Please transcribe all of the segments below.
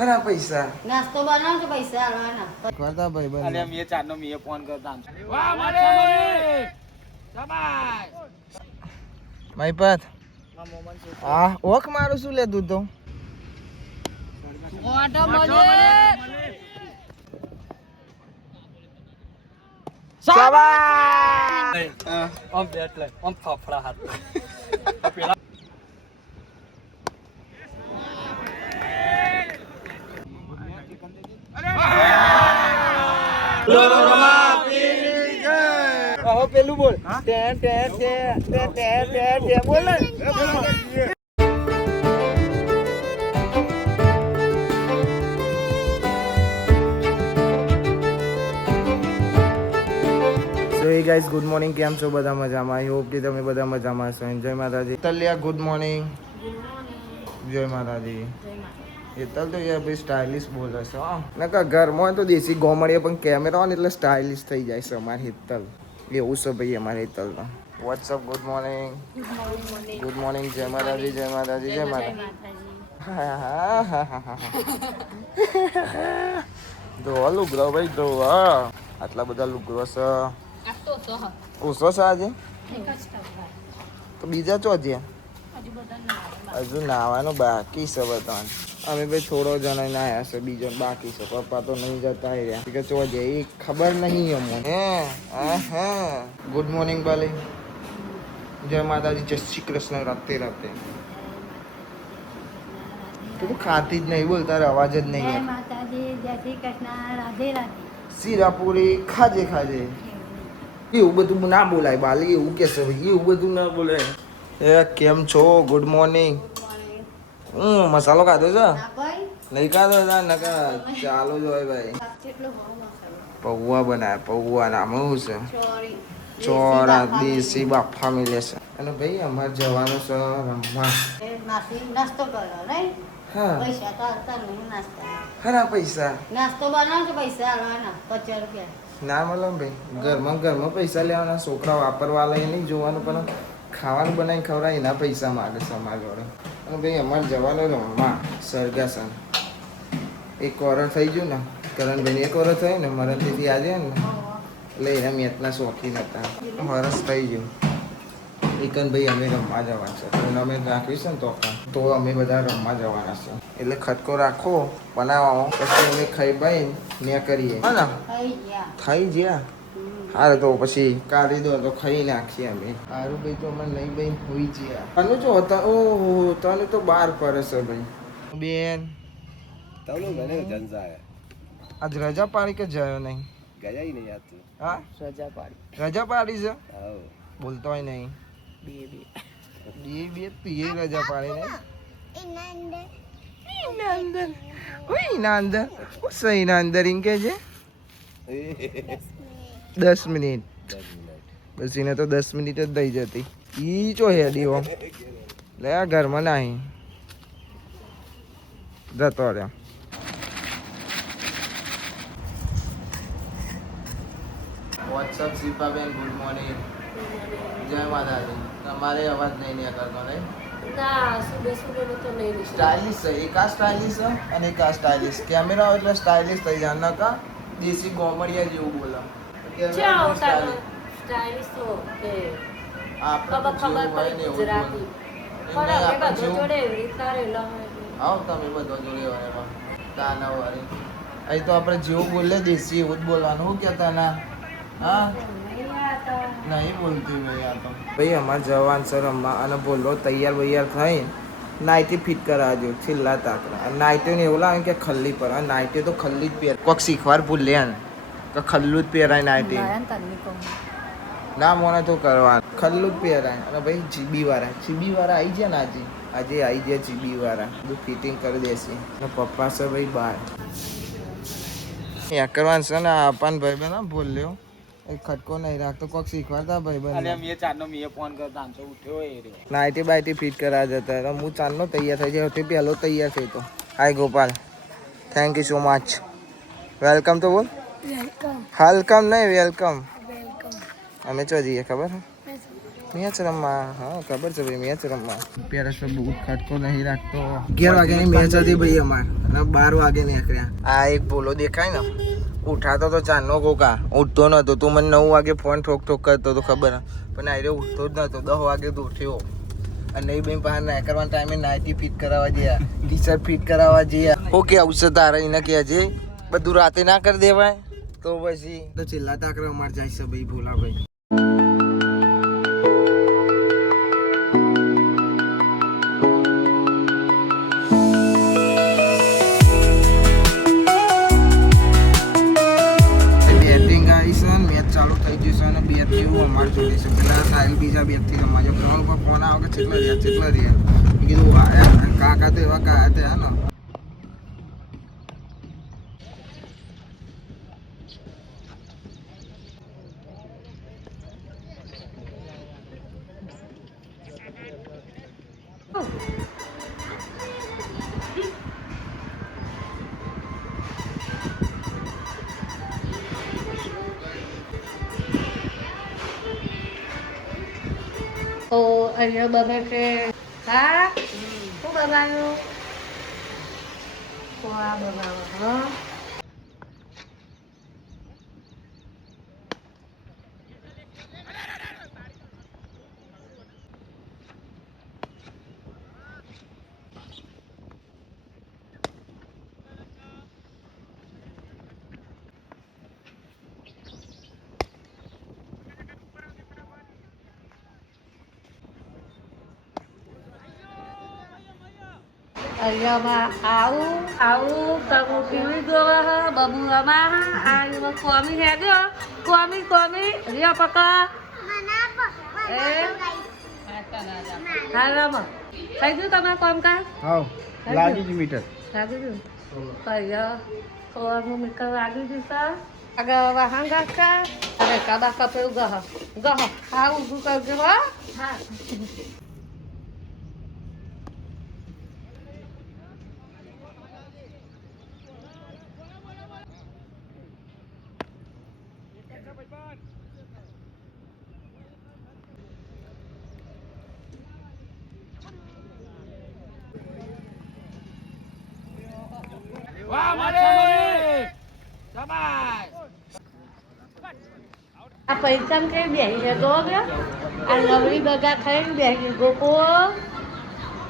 ખરા પૈસા નાસ્તો બનાવ તો પૈસા આલવાના કરતા ભાઈ બન અરે મે ચારનો મે ફોન કરતા વાહ મારે શાબાશ માઈપત આ ઓખ મારું શું લેતું તો ઓટો મને શાબાશ આમ બેટ લે આમ ફફડા હાથ પેલા આહો પેલું બોલ ટે ટે ટે ટે ટે ટે ટે બોલ ને સો હે ગાઈસ ગુડ મોર્નિંગ કેમ છો બધા મજામાં આઈ હોપ કે તમે બધા મજામાં છો જય માતાજી તલિયા ગુડ મોર્નિંગ જય માતાજી હેતલ તો યાર ભાઈ સ્ટાઇલિશ બોલે છે હા નકા ઘરમાં હોય તો દેશી ગોમડીએ પણ કેમેરા હોય ને એટલે સ્ટાઇલિશ થઈ જાય છે અમારી હેતલ એવું છે ભાઈ અમારે હેતલ તો વોટ્સઅપ ગુડ મોર્નિંગ જય માતાજી જય માતાજી જય માતાજી હા ધોવા લુગરો ભાઈ ધોવા આટલા બધા લુગરો છે ઓછો છે આજે તો બીજા ચો છે હજુ નાવાનું બાકી છે બધા અમે ભાઈ થોડો જણા નાયા છે બીજો બાકી છે પપ્પા તો નહીં જતા રહ્યા કે ચો છે એ ખબર નહીં અમને હે ગુડ મોર્નિંગ બાલી જય માતાજી જય શ્રી કૃષ્ણ રાતે રાતે તું ખાતી જ નહીં બોલ તારે અવાજ જ નહીં જય માતાજી જય શ્રી કૃષ્ણ રાધે રાધે શીરાપુરી ખાજે ખાજે એવું બધું ના બોલાય બાલી એવું કે છે ભાઈ એવું બધું ના બોલાય એ કેમ છો ગુડ મોર્નિંગ મસાલો ખાધો છે નહીં ખાધો નકા ચાલો જ હોય ભાઈ પૌવા બનાવ્યા પૌવા નામ શું છે ચોરા દેશી બાફા મિલે છે અને ભાઈ અમારે જવાનું છે રમવા નાસ્તો કરો રાઈટ હા પૈસા તો આવતા નહીં નાસ્તા ખરા પૈસા નાસ્તો બનાવ તો પૈસા આલવાના 50 રૂપિયા ના મળે ભાઈ ઘરમાં પૈસા લેવાના છોકરા વાપરવા લઈ નહીં જોવાનું પણ ખાવાનું બનાવીને ખવડાય એના પૈસા માગે છે અમારી જોડે અને ભાઈ અમારે જવાનું રમવા સરગાસન એક વરસ થઈ ગયું ને કરણભાઈ એક વરસ થયું ને મરણથી આજે ને એટલે એના મેચના શોખીન હતા વરસ થઈ ગયું એકનભાઈ અમે રમવા જવાના છે તો અમે રાખ્યું છે ને તો અમે બધા રમવા જવાના છે એટલે ખટકો રાખો બનાવવાનો પછી અમે ખાઈ ભાઈ ને કરીએ હા ને થઈ ગયા હારે તો પછી કાઢી દો તો ખાઈ નાખીએ અમે સારું ભાઈ તો અમે નહીં ભાઈ હોઈ ગયા તને જો હતા ઓહો તને તો બહાર પડે છે ભાઈ બેન આજ રજા પાડી કે જયો નહીં હા રજા પાડી છે બોલતો હોય નહીં બે તીએ રજા પાડી ને એના અંદર એના અંદર એમ કે છે 10 મિનિટ બસ એને તો 10 મિનિટ જ થઈ જતી ઈ ચો હેડી હો લે આ ઘરમાં નહીં જતો રહ્યો વોટ્સઅપ શિલ્પાબેન ગુડ મોર્નિંગ જય માતાજી તમારે અવાજ નહીં કરતો નહીં ના સુબે તો નહીં સ્ટાઇલિશ છે એક આ સ્ટાઇલિશ છે અને એક આ સ્ટાઇલિશ કેમેરા હોય એટલે સ્ટાઇલિશ થઈ જાય નકા દેશી ગોમડિયા જેવું બોલો સ્ટાઇલિશ તો કે આપણે ખબર પડી ગુજરાતી પણ અમે બધો જોડે એવી રીતના રેલા આવ તમે બધો જોડે હોય તાના વાળી અહીં તો આપણે જેવું બોલે દેશી એવું જ બોલવાનું શું કહેતા ના હા નહીં બોલતી ભાઈ આ તો ભાઈ અમારે જવાન છે રમવા અને બોલો તૈયાર થઈ નાઇટી ફિટ કરાવજો છેલ્લા તાકરા નાઇટીને એવું લાગે કે ખલ્લી પર અને નાઇટી તો ખલ્લી જ પહેર કોઈક શીખવાર ભૂલે ને કે ખલ્લું જ પહેરાય નાઇટી ના મને તો કરવાનું ખલ્લું જ પહેરાય અને ભાઈ જીબી વાળા આવી ગયા ને આજે આવી ગયા જીબી વાળા બધું ફિટિંગ કરી દેશે અને પપ્પા છે ભાઈ બહાર કરવાનું છે ને આપણ ભાઈ બહેન બોલ્યો ખટકો નહીં રાખતો કોક શીખવાડતા ભાઈ અરે મે ચારનો મે ફોન કરતા આમ તો ઉઠ્યો એ રે નાઇટી બાઇટી ફિટ કરા જતા હતા હું ચારનો તૈયાર થઈ જાય પહેલો તૈયાર થઈ તો hi Gopal thank you so much welcome તો બોલ વેલકમ નહીં વેલકમ અમે ચો જઈએ ખબર મેચ રમવા. હા ખબર છે ભાઈ, મેચ રમવા. પેરેસ તો બહુ ખટકો નહીં રાખતો. 11 વાગ્યાની મેચ હતી ભાઈ અમાર, અને 12 વાગે નીકળ્યા. આ એક બોલો દેખાય ને, ઉઠાતો તો ચારનો કોકા, ઉઠતો નતો. તું મને 9 વાગે ફોન ઠોક ઠોક કરતો તો ખબર, પણ આ રહ્યો ઉઠતો જ નતો. 10 વાગે તો ઉઠ્યો. અને નહીં ભાઈ બહાર ના કરવાના ટાઈમે નાઇટી ફિટ કરાવવા જઈએ, ટી શર્ટ ફિટ કરાવવા જઈએ. ઓકે આવશે તારે એને કહેજે, બધું રાતે ના કરી દેવાય તો પછી તો છેલ્લા તાકરા અમારે જાય છે ભાઈ ભોલાભાઈ. ચાલુ થઈ જશે અને બે જેવું અમારે જોડે છે. પેલા સાહેલ બીજા બેથી રમાજો. ફોન પર ફોન આવે કે ચેટલા રહ્યા કીધું કાકા તો એવા કાયા થયા ને. તો અહીંયા બને છે હા શું બનાવ્યું તો આ બનાવો હા અહીંયામાં આવું તમે ટીવી જોવા હા બબુ રમા હા આ કોમી હેડ્યો કોમી રિયા પકા હા રમો થઈ ગયું તમારે કામકાજ હા લાગી ગયું મીટર. લાગી ગયું અહીંયા સવારનું મીટર લાગી ગયું સર આગળ વાહન ગાકા અરે કાબા કપેલું ગહ હા ઊભું કરજો હા આ પૈસા કઈ બેસી છે તો કે આ લવડી બગા ખાઈને બેસી ગોપો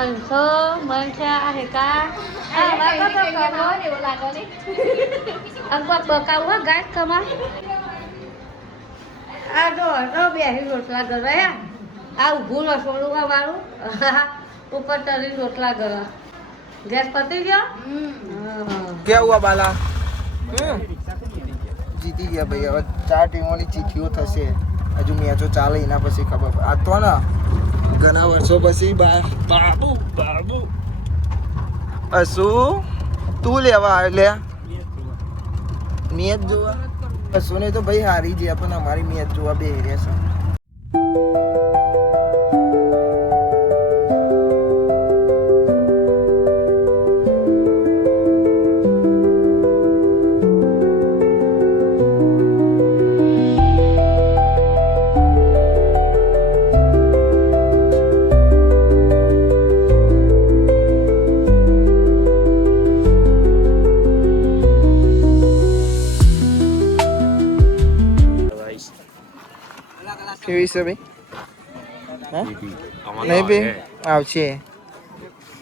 અંશો મનસા હેકા આ વાગો તો કરો એવો લાગો ને અંકો બકાવ ગાય કમા આ જો બેસી રોટલા કરવા આ ઊભું રસોડું અમારું ઉપર તરી રોટલા કરવા ગેસ પતી ગયો क्या हुआ बाला? જીતી ગયા ભાઈ. હવે 4 ટીમોની ચીઠીઓ થશે. હજુ મેચો ચાલે એના પછી ખબર. આ તો ને ઘણા વર્ષો પછી બાબુ અસુ તું લેવા આવ્યો લે મેચ જોવા. અસુને તો ભાઈ હારી ગયા પણ અમારી મેચ જોવા બે રહ્યા છે. કેવી છે ભાઈ? હા નહીં ભાઈ આવશે.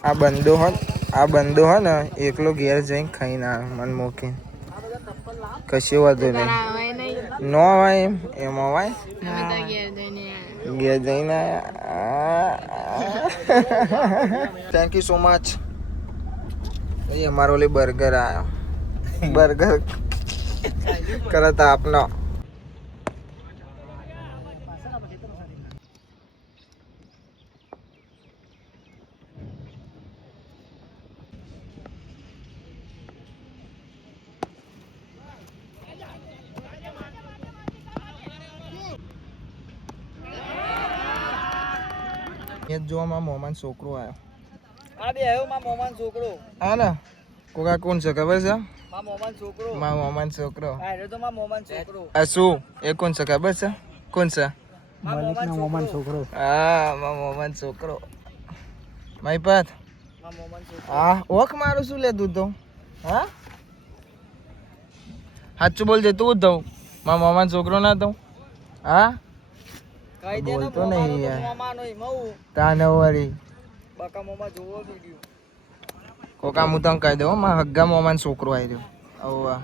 આ બંદો હો ને એકલો ઘેર જઈને ખાઈને આવે મન મૂકીને. કશી વાંધો નહીં નો આવે એમાં વાય ઘેર જઈને થેન્ક યુ સો મચ. અમારો ઓલી બર્ગર આવ્યો. બર્ગર કરતા આપનો જોવામાં મોહમ્મદ છોકરો આવ્યો. આ બે આવ્યો માં મોમાન છોકરો. હા ને કોકા કોણ છે ખબર છે? માં મોમાન છોકરો. માં મોહમ્મદ છોકરો. આ રે તો માં મોમાન છોકરો. અસુ એ કોણ છે ખબર છે? કોણ છે? માલિકના મોમાન છોકરો. હા મારા મોમાન છોકરો મહીપત હા ઓખ મારું શું લે તું તો હા સાચું બોલ દે તું જ દઉં મારા મોમાન છોકરો ના દઉં હા બોલતો નહીં યાર તાને વળી કોકા હું તને કહી દઉં મારા હગ્ગા મોમાન છોકરો આવી રહ્યો આવો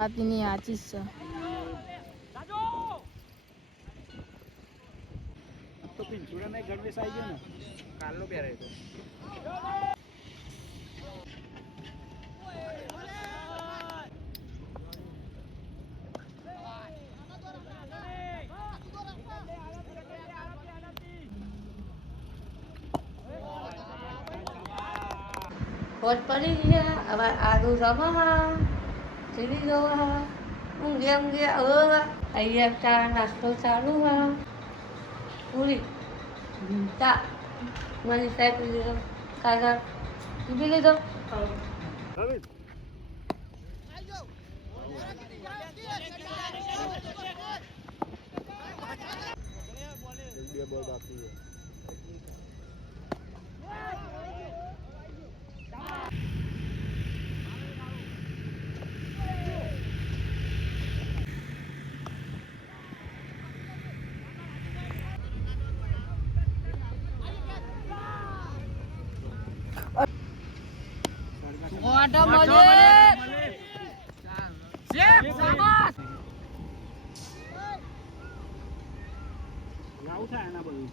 આપીની આચીસ છે તો પિંચુડા ને ગણવેશ આવી ગયો ને કાલનો પહેરાય તો હોટ પડી ગયા હવે આદુ રમા ટીવી જોવા ઊંઘે ઊંઘે હવે અહીંયા ચા નાસ્તો ચાલુ હા પૂરી ચા મને સાહેબ પી લીધો કાકા પી લીધો લાવું થાય એના બધું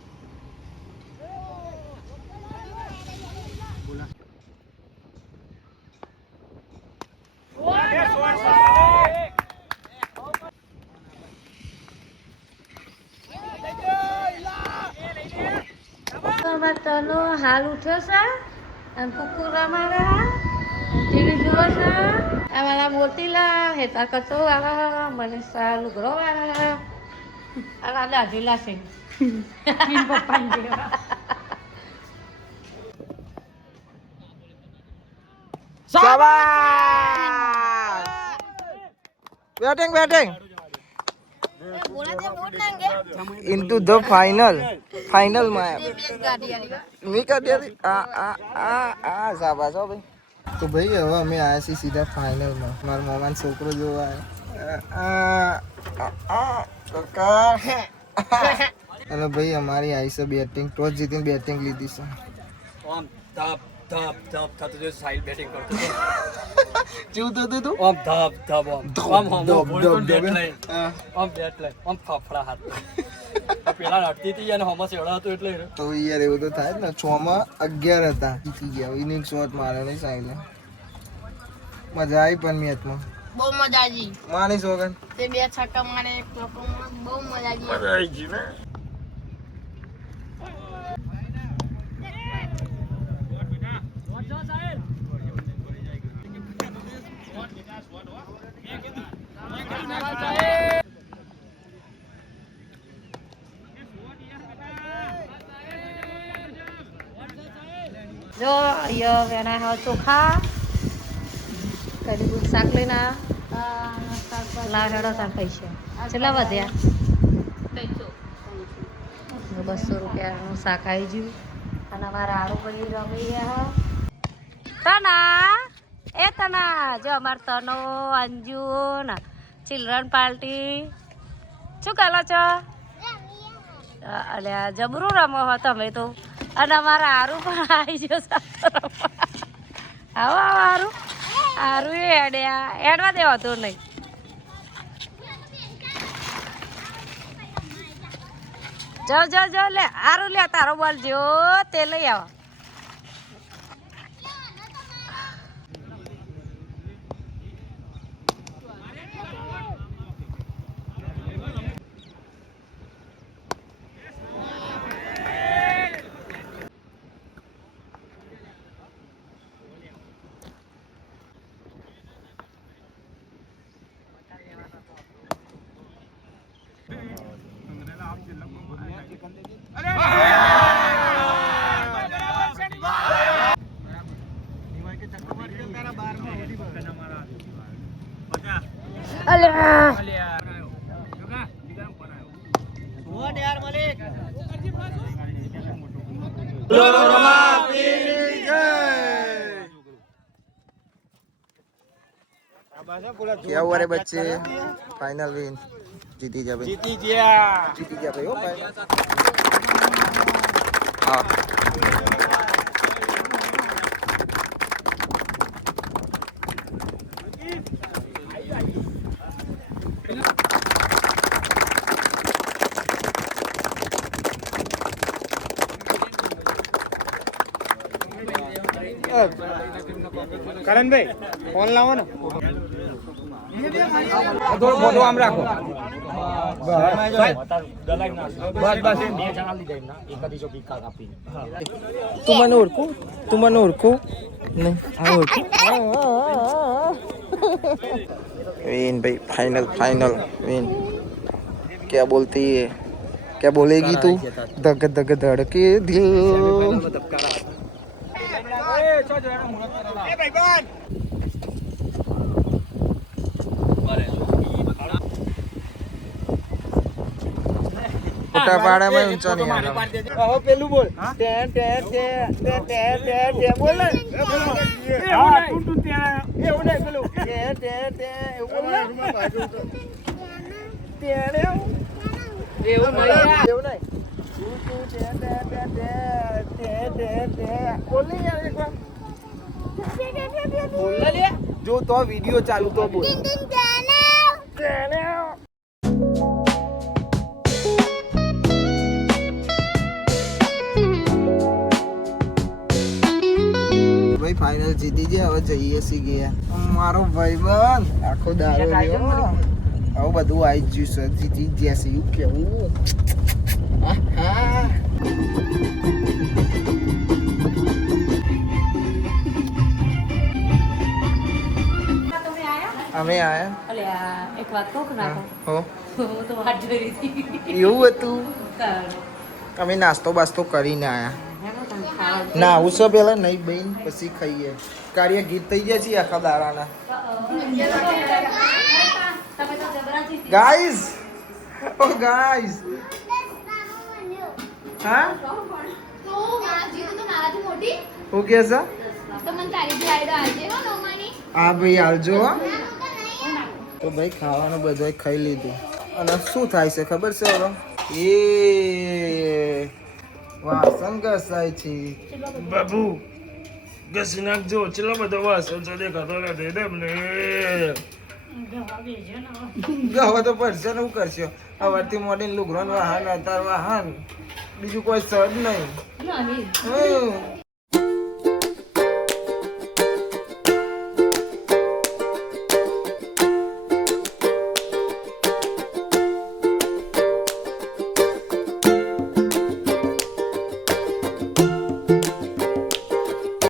તનો હાલ ઉઠ્યો છે અને કુકુરા મારા ટીવી જુઓ છે અમારા મોતીલા હેતા કચો વાળા મને લુગડો વાળા અને દાદીલા છે પપ્પાની જેવા Batting, batting. Into the final. Final માં મી કરી દીધી શાબાશ હો ભાઈ તો ભાઈ હવે અમે આવ્યા છીએ સીધા ફાઇનલમાં મારા મામાનો છોકરો જોવા અને ભાઈ અમારી આવી છે બેટિંગ ટોસ જીતીને બેટિંગ લીધી છે આમ ધપ ધપ ધપ થતું જો સાઈડ બેટિંગ કરતો હતો જેવું થતું તું આમ ધપ ધપ આમ આમ બેટ લઈ હા. આમ બેટ લઈ આમ ફફડા હાથ પેલા રડતી હતી અને હમસ એવડા હતું એટલે તો યાર એવું તો થાય જ ને 6 માં 11 હતા જીતી ગયા ઇનિંગ શોટ મારે નહીં સાઈલે મજા આવી પણ મેચમાં બહુ મજા આવી માની સોગન તે બે છક્કા મારે એક ચોકો બહુ મજા આવી જો અહીંયા વેના હા ચોખા કદી દૂધ શાક લઈને લાવ હેડો તાર પૈસા કેટલા વધ્યા 200 રૂપિયાનું શાક આવી ગયું અને અમારા આરો પડી રમી ગયા તના એ તના જો અમાર તનો અંજુ ને ચિલ્ડ્રન પાર્ટી શું કરો છો અલ્યા જબરું રમો હો તમે તો અને અમારા આરું પણ આવી ગયો આવો આવો આરું એ હેડ્યા હેડવા દેવાતું નહીં જો લે આરું લે તારો બોલ જો તે લઈ આવો क्या हुआ रे बच्चे फाइनल विन जीती जा भाई जीती जा भाई ओ भाई हाँ કરણ ભાઈ ફોન લાવો ને થોડો ફોટો આમ રાખો તું મને ઓળખું નહીં विन भाई फाइनल विन क्या बोलती है क्या बोलेगी तू धक धक धड़के दिल મોટા પાડામાં ઊંચો નહીં આવે હવે પેલું બોલ ટે ટે ટે ટે ટે ટે ટે બોલ ને હા તું તું ત્યાં એવું નહીં પેલું ટે ટે ટે એવું બોલ ટે એવું નહીં તું તું ટે ટે ટે ટે ટે ટે બોલ ને યાર એકવાર બોલ લે જો તો વિડિયો ચાલુ તો બોલ ભાઈ ફાઇનલ જીતી ગયા હવે જઈએ સી ગયા મારો ભાઈબંધ આખો દારો રહ્યો હવે બધું આવી જ ગયું છે જીતી ગયા છે એવું કેવું અમે આયા એક વાત કહું નાખો હો હું તો વાત જોઈ રહી હતી એવું હતું અમે નાસ્તો બાસ્તો કરીને આયા ના આવું છે પેલા નહીં બેન પછી ખાઈએ કાર્ય ગીત થઈ ગયા છે આખા દારાના ગાઈઝ ઓ ગાઈઝ હા હું કે છે હા ભાઈ આવજો હો તો ભાઈ ખાવાનું બધું ખાઈ લીધું અને શું થાય છે ખબર છે હવે એ વાસણ ઘસાય છે બાબુ ઘસી નાખજો ચેલો બધો વાસણ છે દેખાતો નથી તમને હવે તો પડશે ને હું કરશો હવારથી મોડીને લુગડોન વાહન અતાર વાહન બીજું કોઈ સદ નહીં